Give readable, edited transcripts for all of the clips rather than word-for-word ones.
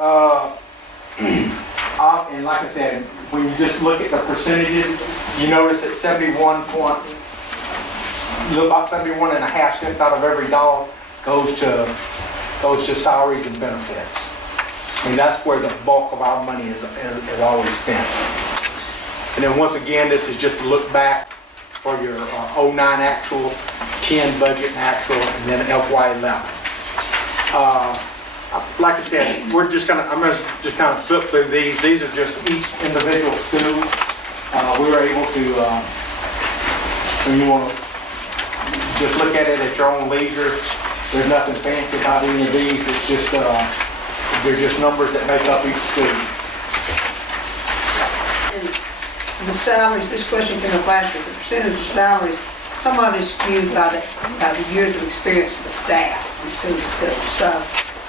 And like I said, when you just look at the percentages, you notice that 71.5 cents out of every dollar goes to salaries and benefits. I mean, that's where the bulk of our money is always spent. And then once again, this is just a look back for your 09 actual, 10 budget and actual, and then FY11. Like I said, I'm gonna just kind of flip through these. These are just each individual school. We were able to, when you want to just look at it at your own leisure, there's nothing fancy about any of these. It's just, they're just numbers that make up each school. And the salaries, this question came up last year, the percentage of salaries, some of it is skewed by the years of experience of the staff from school to school. So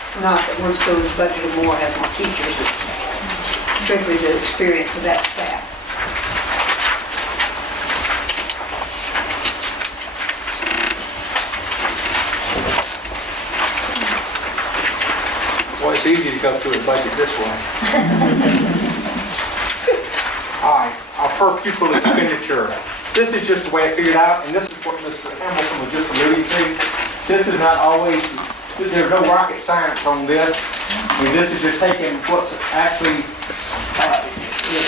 it's not that one school is budgeted more, has more teachers, it's strictly the experience of that staff. Well, it's easy to go through a budget this way. All right, our per pupil expenditure. This is just the way I figured out, and this is what Mr. Hamilton was just alluding to. This is not always, there's no rocket science on this. I mean, this is just taking what's actually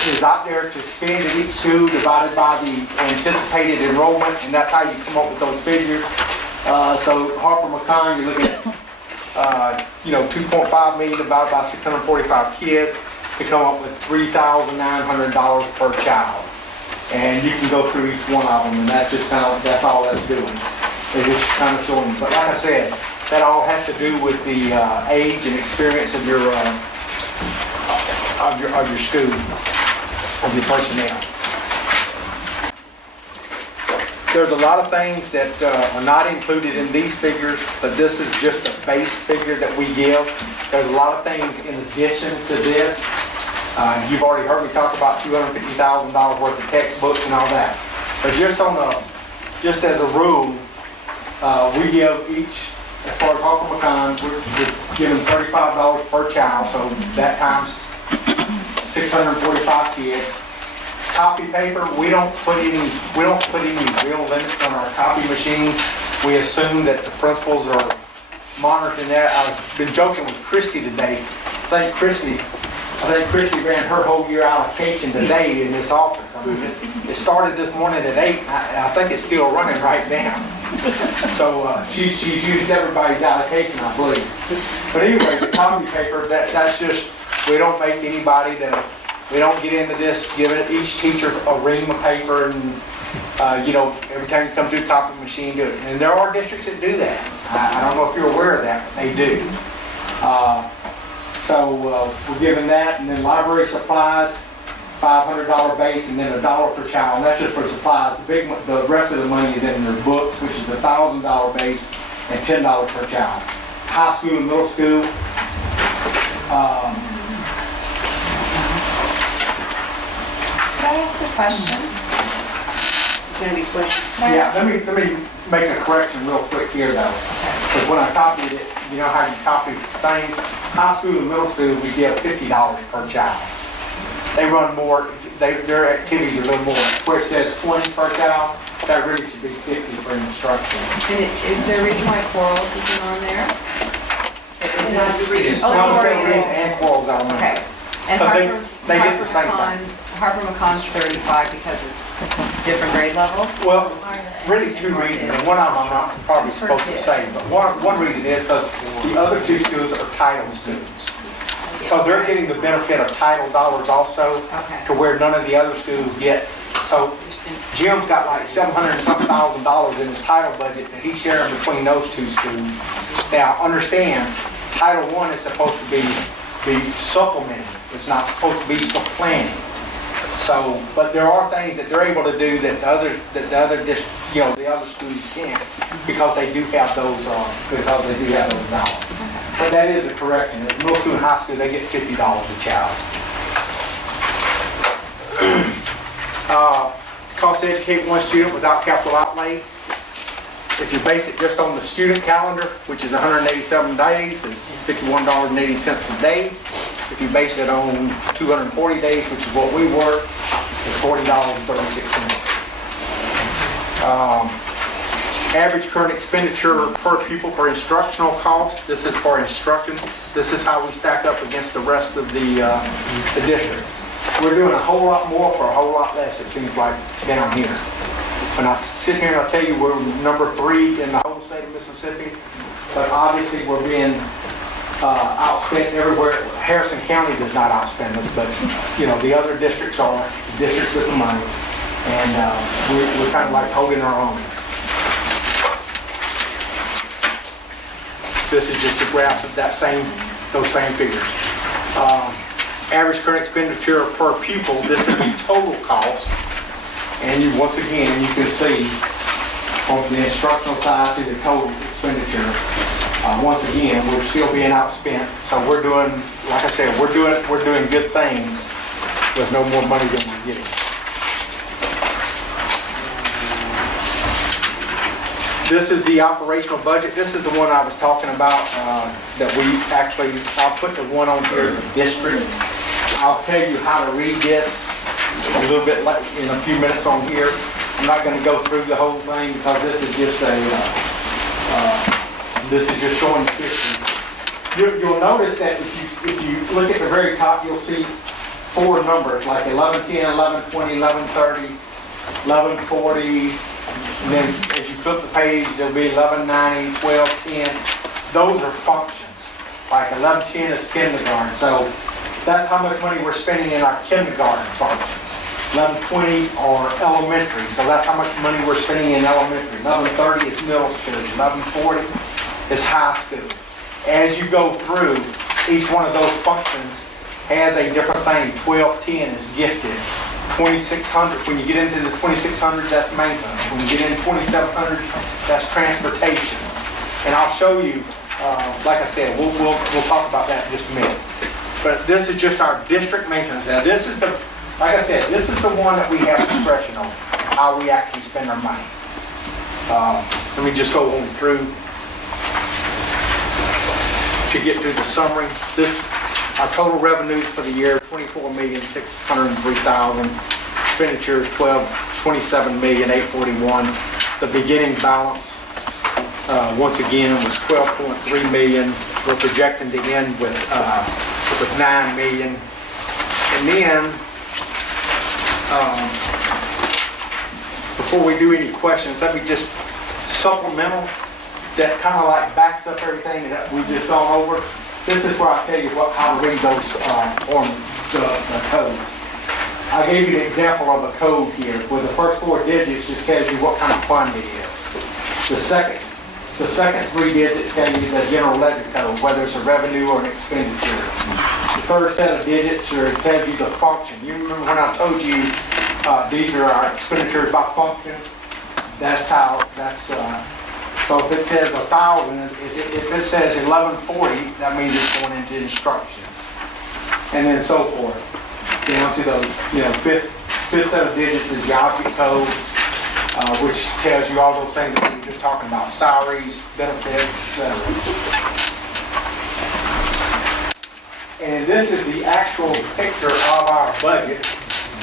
is out there to spend at each school divided by the anticipated enrollment, and that's how you come up with those figures. So Harper McCon, you're looking at 2.5 million divided by 645 kids to come up with $3,900 per child. And you can go through each one of them, and that's just that's all that's doing. It's just kind of showing. But like I said, that all has to do with the age and experience of your school, of your personnel. There's a lot of things that are not included in these figures, but this is just a base figure that we give. There's a lot of things in addition to this. You've already heard me talk about $250,000 worth of textbooks and all that. But just as a rule, we give each, as far as Harper McCon, we're giving $35 per child, so that times 645 kids. Copy paper, we don't put any real limits on our copy machine. We assume that the principals are monitoring that. I've been joking with Christy today. I think Christy ran her whole year allocation today in this office. I mean, it started this morning at 8. I think it's still running right now. So she's used everybody's allocation, I believe. But anyway, the copy paper, that's just, we don't make anybody that. We don't get into this, giving each teacher a ream of paper and, every time you come through the copy machine, do it. And there are districts that do that. I don't know if you're aware of that, but they do. So we're giving that, and then library supplies, $500 base, and then $1 per child. And that's just for supplies. The rest of the money is in their books, which is $1,000 base and $10 per child. High school and middle school. Can I ask a question? Any questions? Yeah, let me make a correction real quick here though. Because when I copied it, you know how you copy things? High school and middle school, we give $50 per child. They run more, their activities are a little more. Where it says 20 per child, that really should be 50 for instruction. And is there a reason why Quarles isn't on there? It's not And Quarles out on there. Okay. And Because they get the same thing. Harper McCon's 35 because it's different grade level? Well, really two reasons, and one of them I'm not probably supposed to say, but one reason is because the other two schools are Title students. So they're getting the benefit of Title dollars also, to where none of the other schools get. So Jim's got like $700,000 in his Title budget that he's sharing between those two schools. Now, understand, Title I is supposed to be supplementing. It's not supposed to be supplanting. So, but there are things that they're able to do that the other schools can't, because they do have those dollars. But that is a correction. At middle school and high school, they get $50 a child. Cost to educate one student without capital outlay. If you base it just on the student calendar, which is 187 days, it's $51.80 a day. If you base it on 240 days, which is what we work, it's $40.36. Average current expenditure per pupil for instructional costs. This is for instruction. This is how we stack up against the rest of the district. We're doing a whole lot more for a whole lot less, it seems like, down here. When I sit here and I tell you we're number 3 in the whole state of Mississippi, but obviously we're being outspent everywhere. Harrison County does not outspend us, but you know, the other districts are districts with the money, and we're kind of like holding our own. This is just a graph of those same figures. Average current expenditure per pupil. This is the total cost, and once again you can see from the instructional side to the total expenditure. Once again, we're still being outspent, so we're doing, like I said, we're doing good things with no more money than we're getting. This is the operational budget. This is the one I was talking about that we actually, I'll put the one on here, the district. I'll tell you how to read this a little bit in a few minutes on here. I'm not going to go through the whole thing because this is just showing the picture. You'll notice that if you look at the very top, you'll see 4 numbers like 1110, 1120, 1130, 1140. And then as you flip the page, there'll be 1190, 1210. Those are functions. Like 1110 is kindergarten. So that's how much money we're spending in our kindergarten functions. 1120 are elementary. So that's how much money we're spending in elementary. 1130 is middle school. 1140 is high school. As you go through, each one of those functions has a different thing. 1210 is gifted. 2600, when you get into the 2600, that's maintenance. When you get into 2700, that's transportation. And I'll show you, like I said, we'll talk about that in just a minute. But this is just our district maintenance. Now this is like I said, this is the one that we have discretion on, how we actually spend our money. Let me just go on through to get through the summary. Our total revenues for the year, $24,603,000. Expenditures, $27,841,000. The beginning balance, once again, was $12.3 million. We're projecting to end with $9 million. And then, before we do any questions, let me just supplemental that kind of like backs up everything that we've just gone over. This is where I tell you how to read those on the code. I gave you an example of a code here where the first 4 digits just tells you what kind of fund it is. The second 3 digits tell you the general ledger code, whether it's a revenue or an expenditure. The third set of digits tells you the function. You remember when I told you these are our expenditures by function? So if it says 1,000, if it says 1140, that means it's going into instruction. And then so forth. Down to the fifth set of digits is the object code, which tells you all those things that we were just talking about, salaries, benefits, etc. And this is the actual picture of our budget,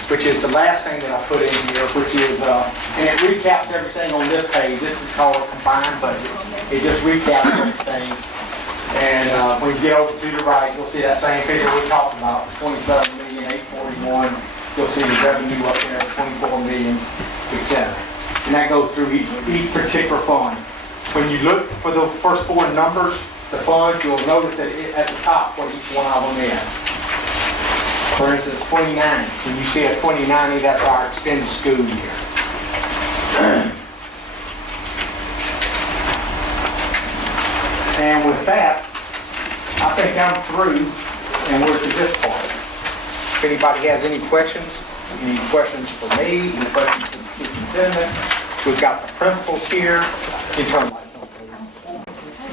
which is the last thing that I put in here, which is, and it recaps everything on this page. This is called a combined budget. It just recaps everything. And when you get over to the right, you'll see that same figure we talked about, the $27,841,000. You'll see the revenue up there, $24 million, etc. And that goes through each particular fund. When you look for those first 4 numbers, the funds, you'll notice that at the top what each one of them is. For instance, 2090. When you see a 2090, that's our extended school year. And with that, I think I'm through, and we're to this part. If anybody has any questions for me, any questions for the superintendent, we've got the principals here. You turn the lights on, please.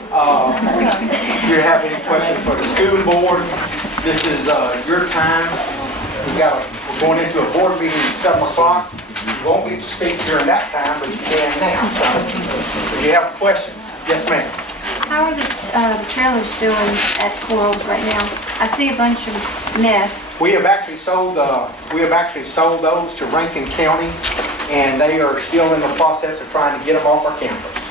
If you have any questions for the school board, this is your time. We're going into a board meeting at 7 o'clock. You won't get to speak during that time, but you can now. So if you have questions, yes ma'am. How how are the trailers doing at Corals right now? I see a bunch of mess. We have actually sold those to Rankin County, and they are still in the process of trying to get them off our campus.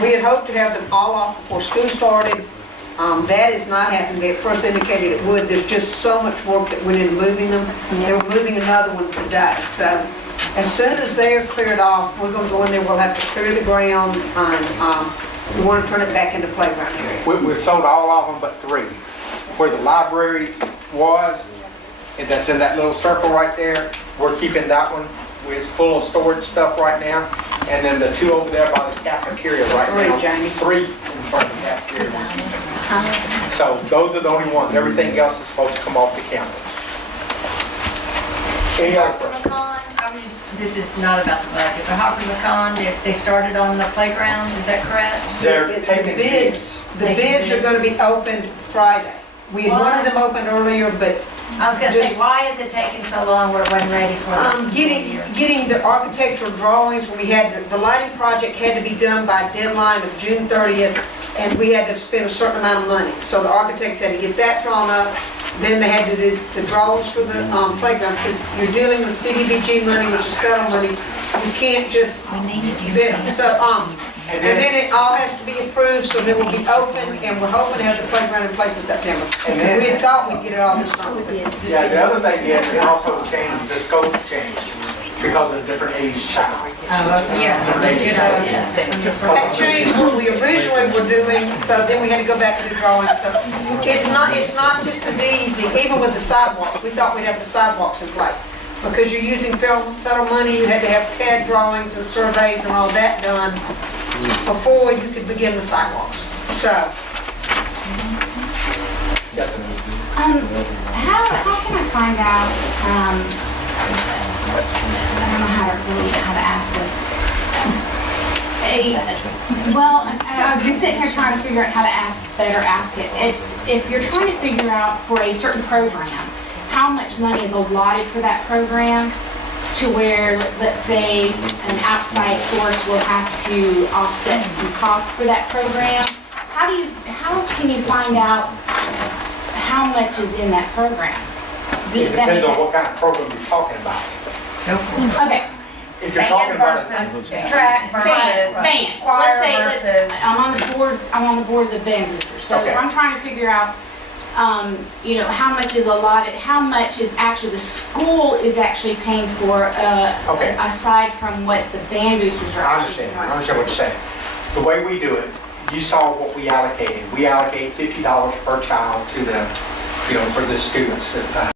We had hoped to have them all off before school started. That has not happened. They at first indicated it would. There's just so much work that went into moving them. They were moving another one today. So as soon as they're cleared off, we're going to go in there. We'll have to clear the ground, and we want to turn it back into playground area. We've sold all of them but 3. Where the library was, and that's in that little circle right there, we're keeping that one. It's full of storage stuff right now. And then the 2 over there by the cafeteria right 3, now. Jamie. 3 in front of the cafeteria. So those are the only ones. Everything else is supposed to come off the campus. Any other questions? This is not about the budget, but Hopper McCon, they started on the playground, is that correct? They're The taking bids. The bids are going to be opened Friday. We had wanted them opened earlier, but I was gonna say, why is it taking so long where it wasn't ready for the getting the architectural drawings, when we had, the lighting project had to be done by a deadline of June 30th, and we had to spend a certain amount of money. So the architects had to get that drawn up, then they had to do the drawings for the playground, because you're dealing with CDBG money, which is federal money. You can't just bid them. So, and then it all has to be approved, so they will be open, and we're hoping to have the playground in place in September. And then- We had thought we'd get it all this summer. Yeah, the other thing is, it also changed, the scope changed because of different age child. Yeah. Different age child. That changed what we originally were doing, so then we had to go back to the drawing stuff. It's not just as easy, even with the sidewalks, we thought we'd have the sidewalks in place. Because you're using federal money, you had to have CAD drawings and surveys and all that done before you could begin the sidewalks. So, Yes, sir. How can I find out, I don't know how to ask this. I'm just sitting here trying to figure out how to better ask it. It's, if you're trying to figure out for a certain program, how much money is allotted for that program to where, let's say, an outside source will have to offset some costs for that program. How can you find out how much is in that program? It depends on what kind of program you're talking about. Okay. If you're talking about track Band. choir Let's say, versus. I'm on the board of the band boosters. So Okay. if I'm trying to figure out, how much is allotted, how much is actually the school is actually paying for, Okay. aside from what the band boosters are I actually. understand what you're saying. The way we do it, you saw what we allocated. We allocate $50 per child to the, for the students.